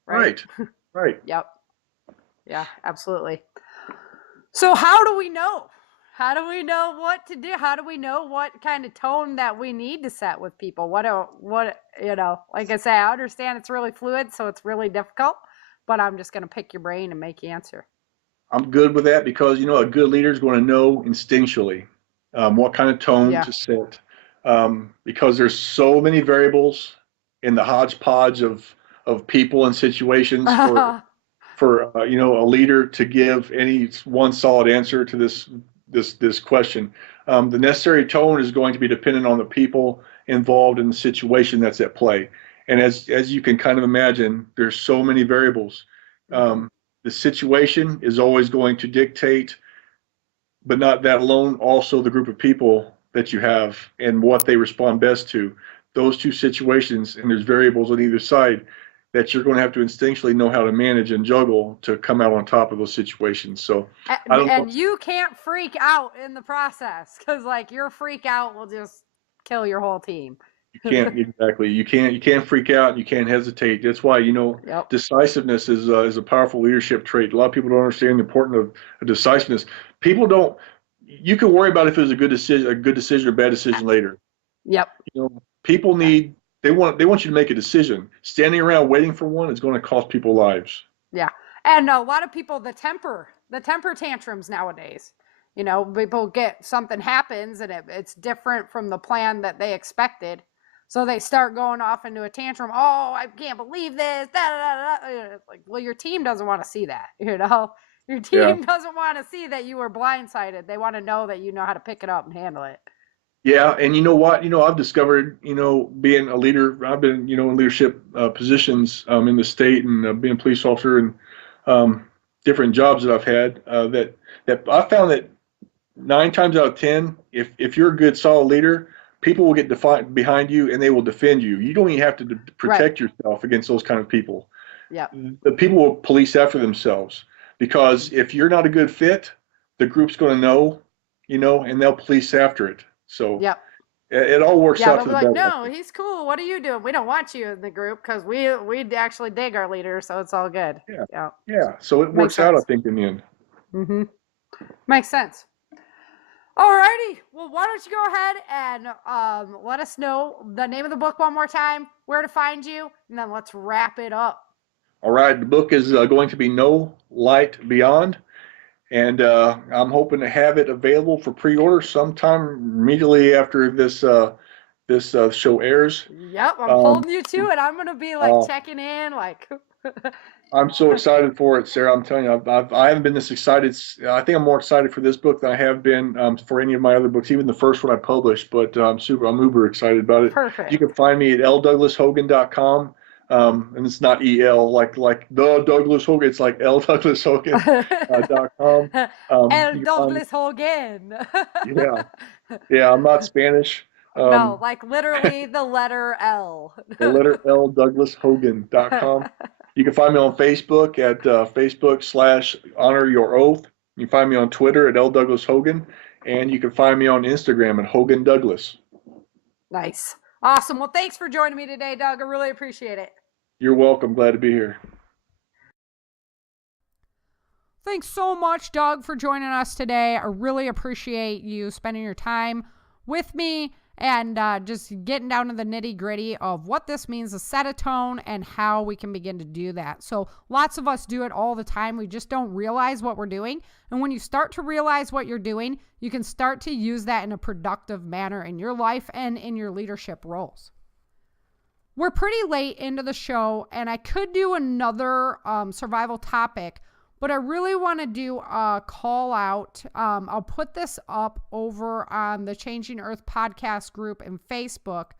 Right. Yep. Yeah, absolutely. So how do we know? How do we know what to do? How do we know what kind of tone that we need to set with people? Like I say, I understand it's really fluid, so it's really difficult, but I'm just going to pick your brain and make you answer. I'm good with that because, a good leader is going to know instinctually what kind of tone to set, because there's so many variables in the hodgepodge of people and situations for a leader to give any one solid answer to this question. The necessary tone is going to be dependent on the people involved in the situation that's at play. And as you can kind of imagine, there's so many variables. The situation is always going to dictate, but not that alone, also the group of people that you have and what they respond best to. Those two situations, and there's variables on either side that you're going to have to instinctually know how to manage and juggle to come out on top of those situations. So, and you can't freak out in the process because, your freak out will just kill your whole team. You can't exactly. You can't freak out. And you can't hesitate. That's why decisiveness is a powerful leadership trait. A lot of people don't understand the importance of decisiveness. People don't. You can worry about if it was a good decision or bad decision later. Yep. People need. They want you to make a decision. Standing around waiting for one is going to cost people lives. Yeah, and a lot of people, the temper tantrums nowadays. People something happens and it's different from the plan that they expected. So they start going off into a tantrum. Oh, I can't believe this. Well, your team doesn't want to see that. Your team doesn't want to see that you were blindsided. They want to know that you know how to pick it up and handle it. Yeah, and you know what? I've discovered, being a leader, I've been, in leadership positions in the state and being a police officer and different jobs that I've had. That I found that 9 times out of 10, if you're a good, solid leader, people will get behind you and they will defend you. You don't even have to protect yourself against those kind of people. Yeah. The people will police after themselves because if you're not a good fit, the group's going to know, and they'll police after it. So it all works out for the better. No, he's cool. What are you doing? We don't want you in the group because we actually dig our leader, so it's all good. Yeah. So it works out, I think, in the end. Mm-hmm. Makes sense. Alrighty. Well, why don't you go ahead and let us know the name of the book one more time, where to find you, and then let's wrap it up. All right. The book is going to be No Light Beyond. And I'm hoping to have it available for pre-order sometime immediately after this show airs. Yep, I'm holding you to it. I'm going to be checking in. I'm so excited for it, Sarah. I'm telling you, I haven't been this excited. I think I'm more excited for this book than I have been for any of my other books, even the first one I published. But I'm uber excited about it. Perfect. You can find me at ldouglashogan.com. And it's not EL like the Douglas Hogan. It's like ldouglashogan.com. L Douglas Hogan. Yeah. I'm not Spanish. No, literally the letter L. The letter L, douglashogan.com. You can find me on Facebook at Facebook/Honor Your Oath. You can find me on Twitter at ldouglashogan, and you can find me on Instagram at Hogan Douglas. Nice. Awesome. Well, thanks for joining me today, Doug. I really appreciate it. You're welcome. Glad to be here. Thanks so much, Doug, for joining us today. I really appreciate you spending your time with me and just getting down to the nitty gritty of what this means to set a tone and how we can begin to do that. So lots of us do it all the time. We just don't realize what we're doing. And when you start to realize what you're doing, you can start to use that in a productive manner in your life and in your leadership roles. We're pretty late into the show, and I could do another survival topic, but I really want to do a call out. I'll put this up over on the Changing Earth podcast group in Facebook.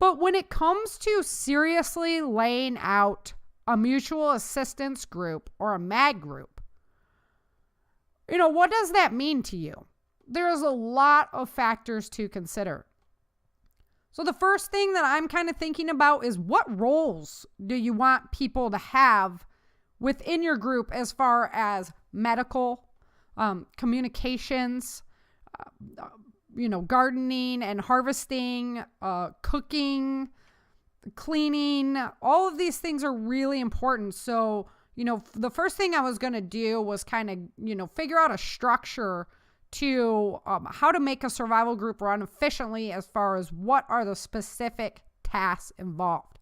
But when it comes to seriously laying out a mutual assistance group or a MAG group, what does that mean to you? There's a lot of factors to consider. So the first thing that I'm kind of thinking about is, what roles do you want people to have within your group as far as medical, communications, gardening and harvesting, cooking, cleaning. All of these things are really important. So, the first thing I was going to do was kind of, figure out a structure to how to make a survival group run efficiently as far as what are the specific tasks involved.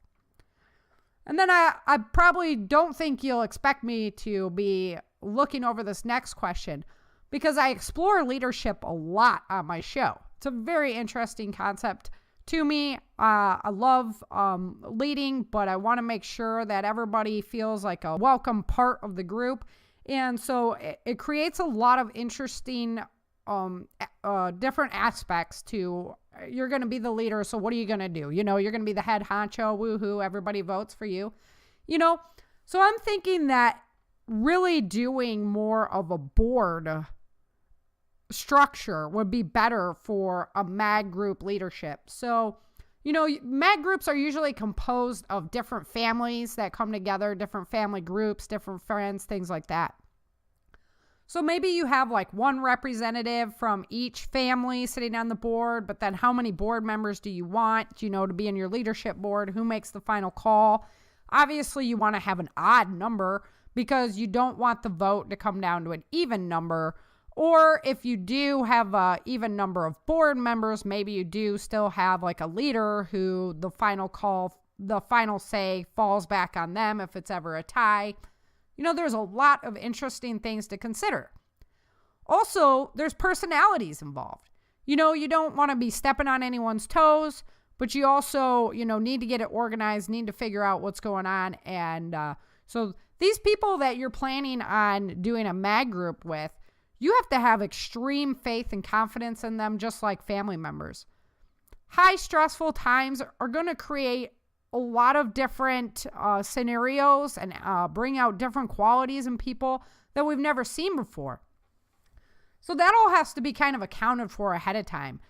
And then I probably don't think you'll expect me to be looking over this next question, because I explore leadership a lot on my show. It's a very interesting concept to me. I love leading, but I want to make sure that everybody feels like a welcome part of the group. And so it creates a lot of interesting different aspects to, you're going to be the leader. So what are you going to do? You're going to be the head honcho, woohoo, everybody votes for you. So I'm thinking that really doing more of a board structure would be better for a MAG group leadership. So, MAG groups are usually composed of different families that come together, different family groups, different friends, things like that. So maybe you have like one representative from each family sitting on the board, but then how many board members do you want, to be in your leadership board? Who makes the final call? Obviously, you want to have an odd number because you don't want the vote to come down to an even number. Or if you do have an even number of board members, maybe you do still have like a leader who the final call, the final say falls back on them if it's ever a tie. There's a lot of interesting things to consider. Also, there's personalities involved. You don't want to be stepping on anyone's toes, but you also, need to get it organized, need to figure out what's going on. And so these people that you're planning on doing a MAG group with, you have to have extreme faith and confidence in them, just like family members. High stressful times are going to create a lot of different scenarios and bring out different qualities in people that we've never seen before. So that all has to be kind of accounted for ahead of time.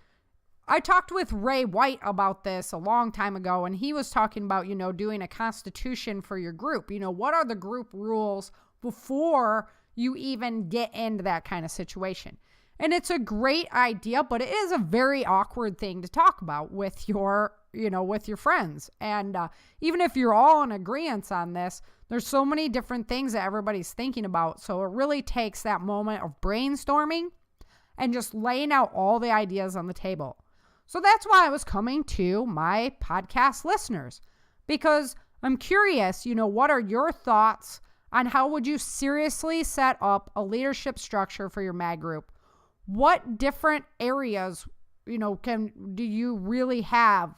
I talked with Ray White about this a long time ago, and he was talking about, doing a constitution for your group. What are the group rules before you even get into that kind of situation? And it's a great idea, but it is a very awkward thing to talk about with your friends. And even if you're all in agreement on this, there's so many different things that everybody's thinking about. So it really takes that moment of brainstorming and just laying out all the ideas on the table. So that's why I was coming to my podcast listeners, because I'm curious, what are your thoughts on how would you seriously set up a leadership structure for your MAG group? What different areas, do you really have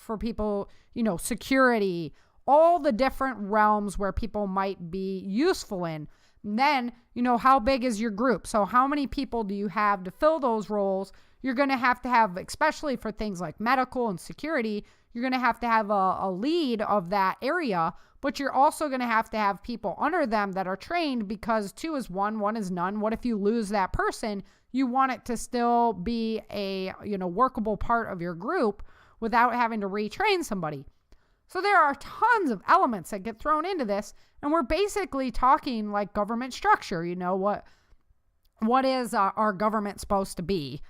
for people, security, all the different realms where people might be useful in. And then, how big is your group? So how many people do you have to fill those roles? You're going to have, especially for things like medical and security, you're going to have a lead of that area, but you're also going to have people under them that are trained, because 2 is 1, 1 is none. What if you lose that person? You want it to still be a, workable part of your group without having to retrain somebody. So there are tons of elements that get thrown into this, and we're basically talking like government structure. What is our government supposed to be?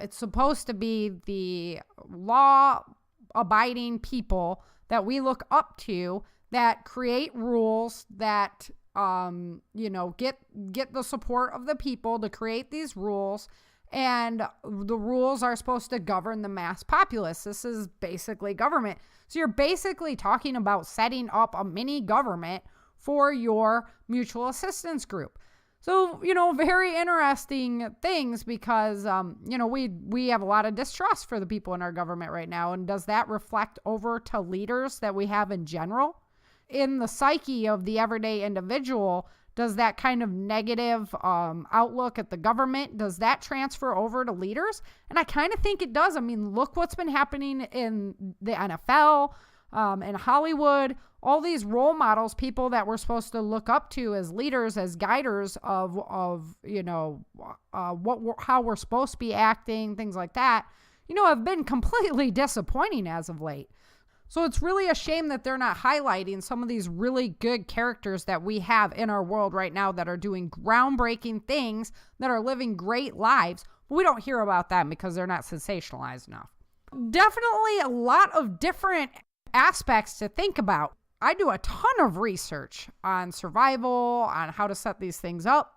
It's supposed to be the law-abiding people that we look up to, that create rules, that get the support of the people to create these rules, and the rules are supposed to govern the mass populace. This is basically government. So you're basically talking about setting up a mini government for your mutual assistance group. So, very interesting things because, we have a lot of distrust for the people in our government right now. And does that reflect over to leaders that we have in general? In the psyche of the everyday individual, does that kind of negative outlook at the government, does that transfer over to leaders? And I kind of think it does. I mean, look what's been happening in the NFL, in Hollywood, all these role models, people that we're supposed to look up to as leaders, as guiders of how we're supposed to be acting, things like that, have been completely disappointing as of late. So it's really a shame that they're not highlighting some of these really good characters that we have in our world right now that are doing groundbreaking things, that are living great lives. But we don't hear about them because they're not sensationalized enough. Definitely a lot of different aspects to think about. I do a ton of research on survival, on how to set these things up.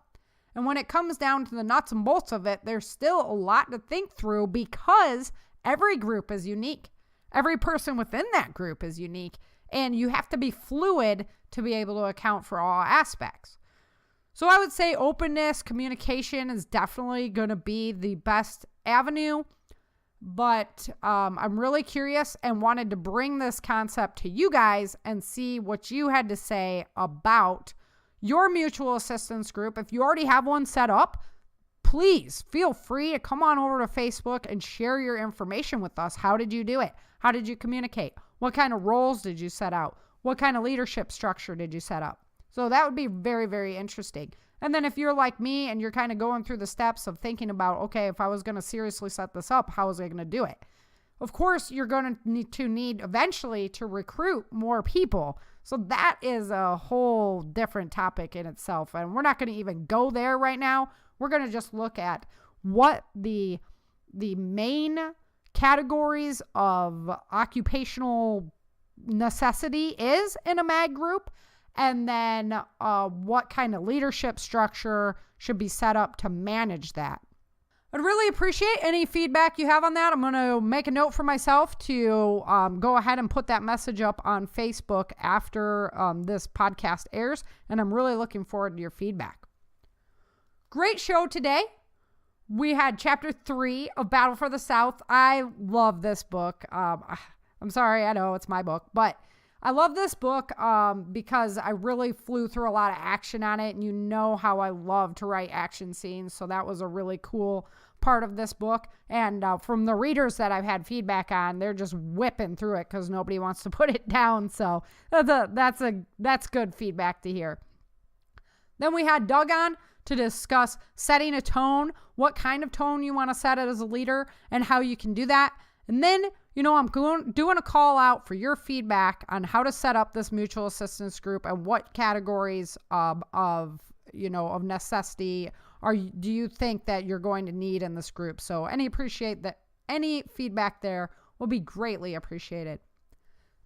And when it comes down to the nuts and bolts of it, there's still a lot to think through because every group is unique. Every person within that group is unique, and you have to be fluid to be able to account for all aspects. So I would say openness, communication is definitely going to be the best avenue, but I'm really curious and wanted to bring this concept to you guys and see what you had to say about your mutual assistance group. If you already have one set up, please feel free to come on over to Facebook and share your information with us. How did you do it? How did you communicate? What kind of roles did you set out? What kind of leadership structure did you set up? So that would be very, very interesting. And then if you're like me and you're kind of going through the steps of thinking about, okay, if I was going to seriously set this up, how was I going to do it? Of course, you're going to need eventually to recruit more people. So that is a whole different topic in itself. And we're not going to even go there right now. We're going to just look at what the main categories of occupational necessity is in a MAG group, and then what kind of leadership structure should be set up to manage that. I'd really appreciate any feedback you have on that. I'm going to make a note for myself to go ahead and put that message up on Facebook after this podcast airs, and I'm really looking forward to your feedback. Great show today. We had chapter 3 of Battle for the South. I love this book. I'm sorry, I know it's my book, but I love this book because I really flew through a lot of action on it, and you know how I love to write action scenes, so that was a really cool part of this book. And from the readers that I've had feedback on, they're just whipping through it because nobody wants to put it down, so that's good feedback to hear. Then we had Doug on to discuss setting a tone, what kind of tone you want to set it as a leader, and how you can do that. And then, I'm doing a call out for your feedback on how to set up this mutual assistance group and what categories of necessity do you think that you're going to need in this group. So any feedback there will be greatly appreciated.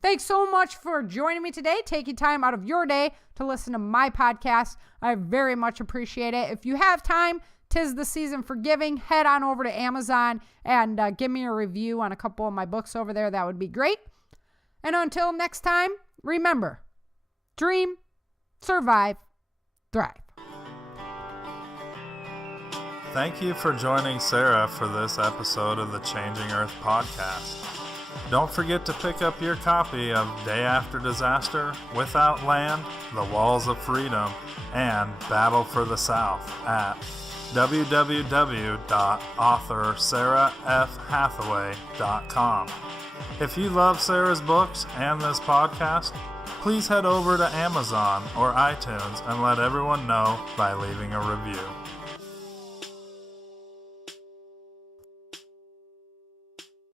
Thanks so much for joining me today, taking time out of your day to listen to my podcast. I very much appreciate it. If you have time, 'tis the season for giving. Head on over to Amazon and give me a review on a couple of my books over there. That would be great. And until next time, remember, dream, survive, thrive. Thank you for joining Sara for this episode of the Changing Earth podcast. Don't forget to pick up your copy of Day After Disaster, Without Land, The Walls of Freedom, and Battle for the South at www.author.sarafhathaway.com. If you love Sara's books and this podcast, please head over to Amazon or iTunes and let everyone know by leaving a review.